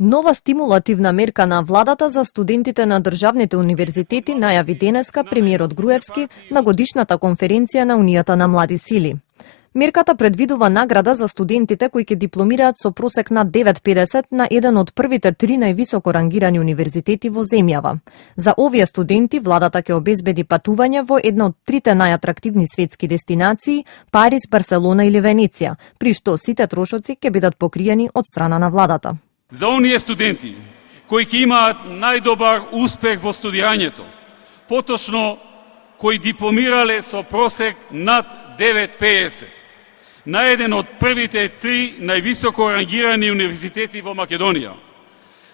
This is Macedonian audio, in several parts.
Нова стимулативна мерка на владата за студентите на државните универзитети најави денеска премиерот Груевски на годишната конференција на Унијата на млади сили. Мерката предвидува награда за студентите кои ќе дипломираат со просек над 9,50 на еден од првите 3 највисоко рангирани универзитети во земјава. За овие студенти владата ќе обезбеди патување во една од трите најатрактивни светски дестинации – Париз, Барселона или Венеција, при што сите трошоци ќе бидат покриени од страна на владата. За оние студенти кои ќе имаат најдобар успех во студирањето, поточно кои дипломирале со просек над 9,50, на еден од првите 3 највисоко рангирани универзитети во Македонија.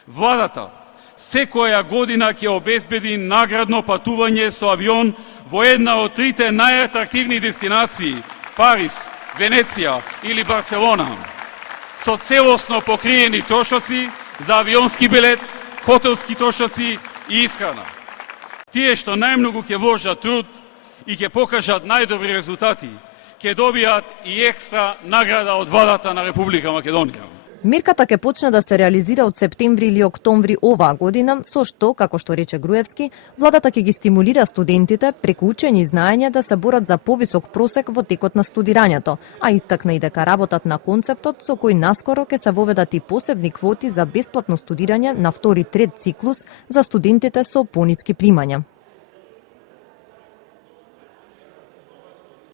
Владата секоја година ќе обезбеди наградно патување со авион во една од трите најатрактивни дестинации – Париз, Венеција или Барселона, со целосно покриени трошоци за авионски билет, хотелски трошоци и исхрана. Тие што најмногу ќе вложат труд и ќе покажат најдобри резултати, ќе добијат и екстра награда од владата на Република Македонија. Мерката ќе почне да се реализира од септември или октомври оваа година, со што, како што рече Груевски, владата ќе ги стимулира студентите преку учење и знаење да се борат за повисок просек во текот на студирањето, а истакна и дека работат на концептот со кој наскоро ќе се воведат и посебни квоти за бесплатно студирање на втори-трет циклус за студентите со пониски примања.